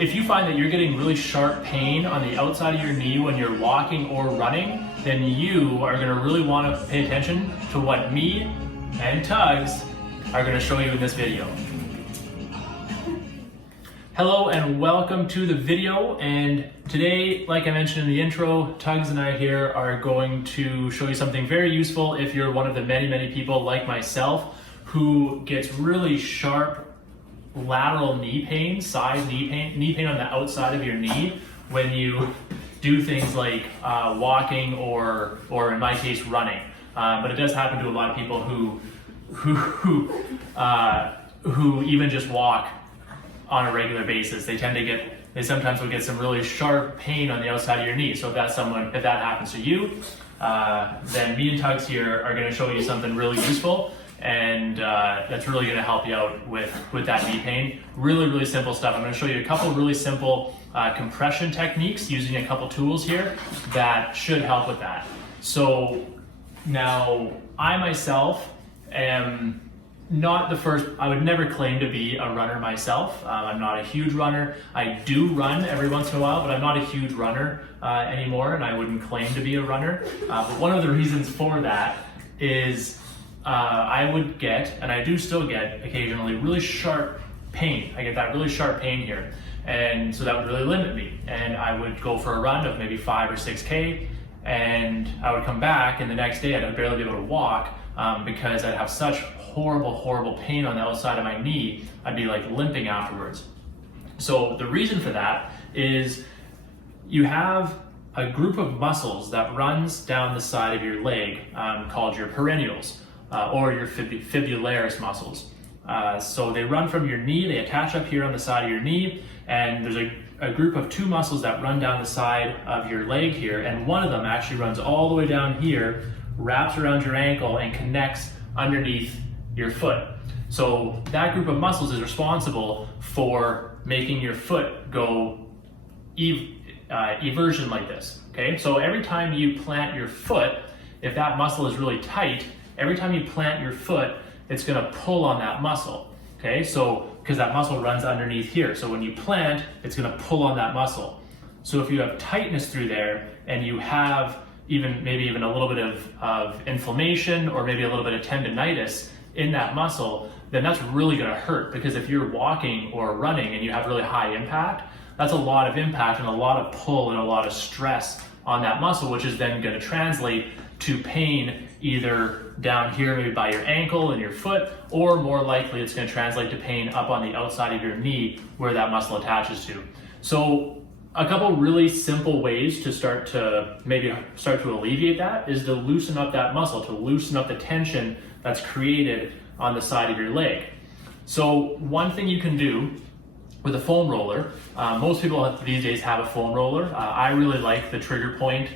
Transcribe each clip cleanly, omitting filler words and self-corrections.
if you find that you're getting really sharp pain on the outside of your knee when you're walking or running, then you are going to really want to pay attention to what me and Tugs are going to show you in this video. Hello and welcome to the video, and today, like I mentioned in the intro, Tugs and I here are going to show you something very useful if you're one of the many people like myself who gets really sharp lateral knee pain, side knee pain on the outside of your knee when you do things like walking or in my case running. But it does happen to a lot of people who even just walk on a regular basis. They sometimes will get some really sharp pain on the outside of your knee. So if that happens to you, then me and Tugs here are going to show you something really useful, and that's really going to help you out with that knee pain. Really simple stuff. I'm going to show you a couple really simple compression techniques using a couple tools here that should help with that. So now, I myself am not the first. I would never claim to be a runner myself. I'm not a huge runner. I do run every once in a while, but I'm not a huge runner anymore, and I wouldn't claim to be a runner. But one of the reasons for that is I would get, and I do still get occasionally, really sharp pain. I get that really sharp pain here, and so that would really limit me. And I would go for a run of maybe 5 or 6K, and I would come back, and the next day I'd barely be able to walk because I'd have such horrible pain on the outside of my knee. I'd be like limping afterwards. So the reason for that is you have a group of muscles that runs down the side of your leg called your perennials. Or your fibularis muscles. So they run from your knee, they attach up here on the side of your knee, and there's a group of 2 muscles that run down the side of your leg here, and one of them actually runs all the way down here, wraps around your ankle, and connects underneath your foot. So that group of muscles is responsible for making your foot go eversion like this, okay? So every time you plant your foot, if that muscle is really tight, every time you plant your foot, it's going to pull on that muscle, okay? So, because that muscle runs underneath here. So when you plant, it's going to pull on that muscle. So if you have tightness through there and you have maybe even a little bit of inflammation or maybe a little bit of tendonitis in that muscle, then that's really going to hurt, because if you're walking or running and you have really high impact, that's a lot of impact and a lot of pull and a lot of stress on that muscle, which is then going to translate to pain either down here maybe by your ankle and your foot, or more likely it's going to translate to pain up on the outside of your knee where that muscle attaches to. So a couple really simple ways to start to alleviate that is to loosen up that muscle, to loosen up the tension that's created on the side of your leg. So one thing you can do with a foam roller, most people these days have a foam roller. I really like the Trigger Point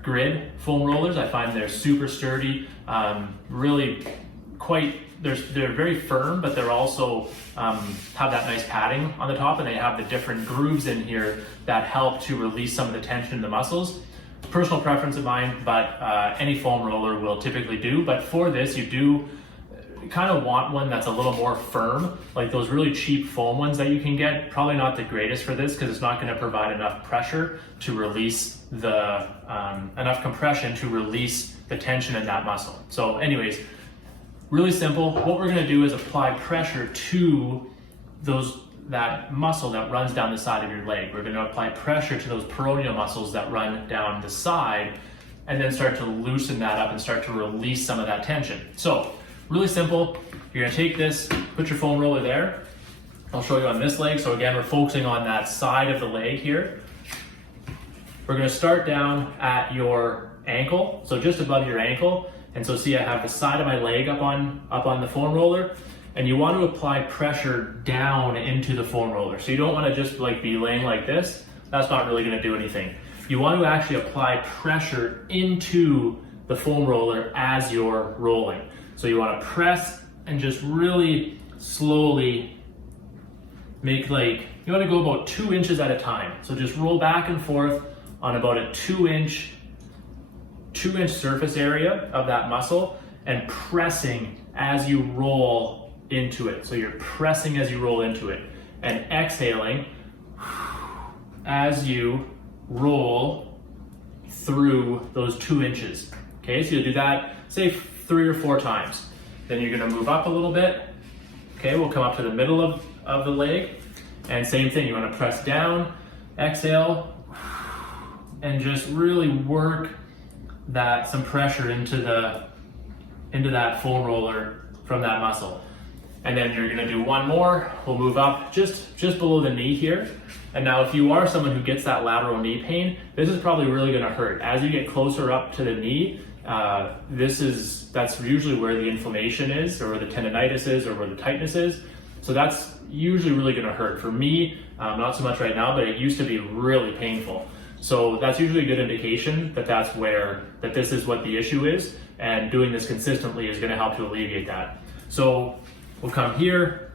Grid foam rollers. I find they're super sturdy, they're very firm, but they're also have that nice padding on the top, and they have the different grooves in here that help to release some of the tension in the muscles. Personal preference of mine, but any foam roller will typically do. But for this, you do kind of want one that's a little more firm, like those really cheap foam ones that you can get. Probably not the greatest for this, because it's not going to provide enough pressure to release enough compression to release the tension in that muscle. So anyways, really simple. What we're going to do is apply pressure to that muscle that runs down the side of your leg. We're going to apply pressure to those peroneal muscles that run down the side, and then start to loosen that up and start to release some of that tension. So really simple. You're going to take this, put your foam roller there. I'll show you on this leg. So again, we're focusing on that side of the leg here. We're going to start down at your ankle, so just above your ankle. And so see, I have the side of my leg up on the foam roller, and you want to apply pressure down into the foam roller. So you don't want to just be laying like this. That's not really going to do anything. You want to actually apply pressure into the foam roller as you're rolling. So you want to press and just really slowly you want to go about 2 inches at a time. So just roll back and forth on about a 2-inch surface area of that muscle, and pressing as you roll into it. So you're pressing as you roll into it, and exhaling as you roll through those 2 inches. Okay, so you'll do that, say 3 or 4 times. Then you're gonna move up a little bit. Okay, we'll come up to the middle of the leg. And same thing, you wanna press down, exhale, and just really work some pressure into that foam roller from that muscle. And then you're gonna do one more. We'll move up just below the knee here. And now if you are someone who gets that lateral knee pain, this is probably really gonna hurt. As you get closer up to the knee, that's usually where the inflammation is, or where the tendonitis is, or where the tightness is. So that's usually really gonna hurt. For me, not so much right now, but it used to be really painful. So that's usually a good indication that this is what the issue is, and doing this consistently is gonna help to alleviate that. So we'll come here.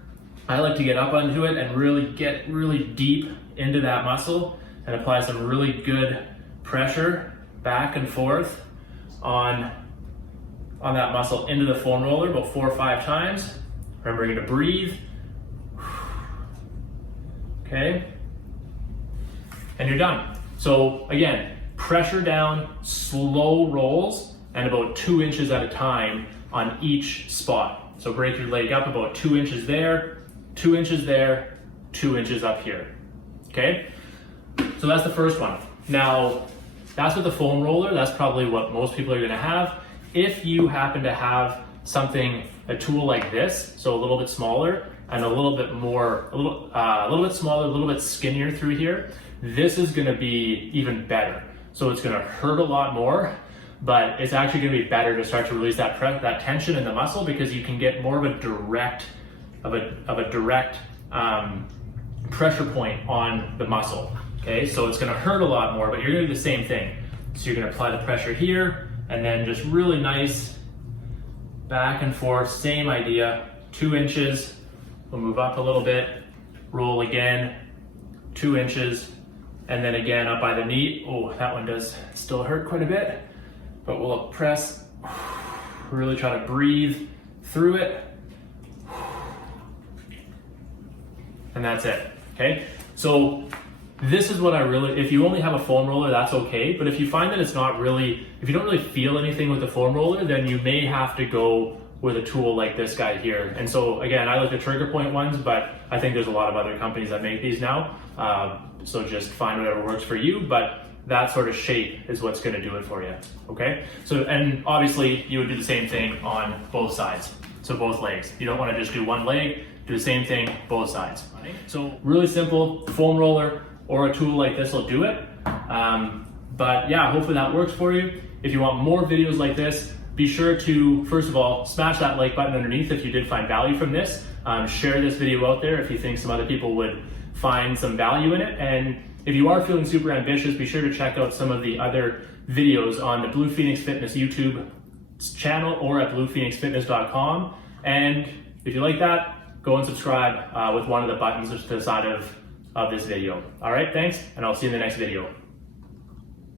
I like to get up onto it and really get really deep into that muscle and apply some really good pressure back and forth on that muscle into the foam roller about 4 or 5 times. Remember, you're gonna breathe. Okay, and you're done. So again, pressure down, slow rolls, and about 2 inches at a time on each spot. So break your leg up about 2 inches there, 2 inches there, 2 inches up here. Okay, so that's the first one. Now, that's with the foam roller. That's probably what most people are gonna have. If you happen to have a tool like this, so a little bit smaller and a little bit smaller, a little bit skinnier through here, this is gonna be even better. So it's gonna hurt a lot more, but it's actually gonna be better to start to release that tension in the muscle, because you can get more of a direct pressure point on the muscle. Okay, so it's gonna hurt a lot more, but you're gonna do the same thing. So you're gonna apply the pressure here, and then just really nice back and forth, same idea, 2 inches. We'll move up a little bit, roll again, 2 inches, and then again up by the knee. Oh, that one does still hurt quite a bit, but we'll press, really try to breathe through it. And that's it, okay? So this is what if you only have a foam roller, that's okay. But if you find that if you don't really feel anything with the foam roller, then you may have to go with a tool like this guy here. And so again, I like the Trigger Point ones, but I think there's a lot of other companies that make these now. So just find whatever works for you, but that sort of shape is what's gonna do it for you, okay? So, and obviously you would do the same thing on both sides. So both legs. You don't wanna just do one leg, do the same thing, both sides. So really simple, foam roller or a tool like this will do it. But yeah, hopefully that works for you. If you want more videos like this, be sure to, first of all, smash that like button underneath if you did find value from this. Share this video out there if you think some other people would find some value in it. And if you are feeling super ambitious, be sure to check out some of the other videos on the Blue Phoenix Fitness YouTube channel or at bluephoenixfitness.com. And if you like that, go and subscribe with one of the buttons to the side of this video. All right, thanks, and I'll see you in the next video.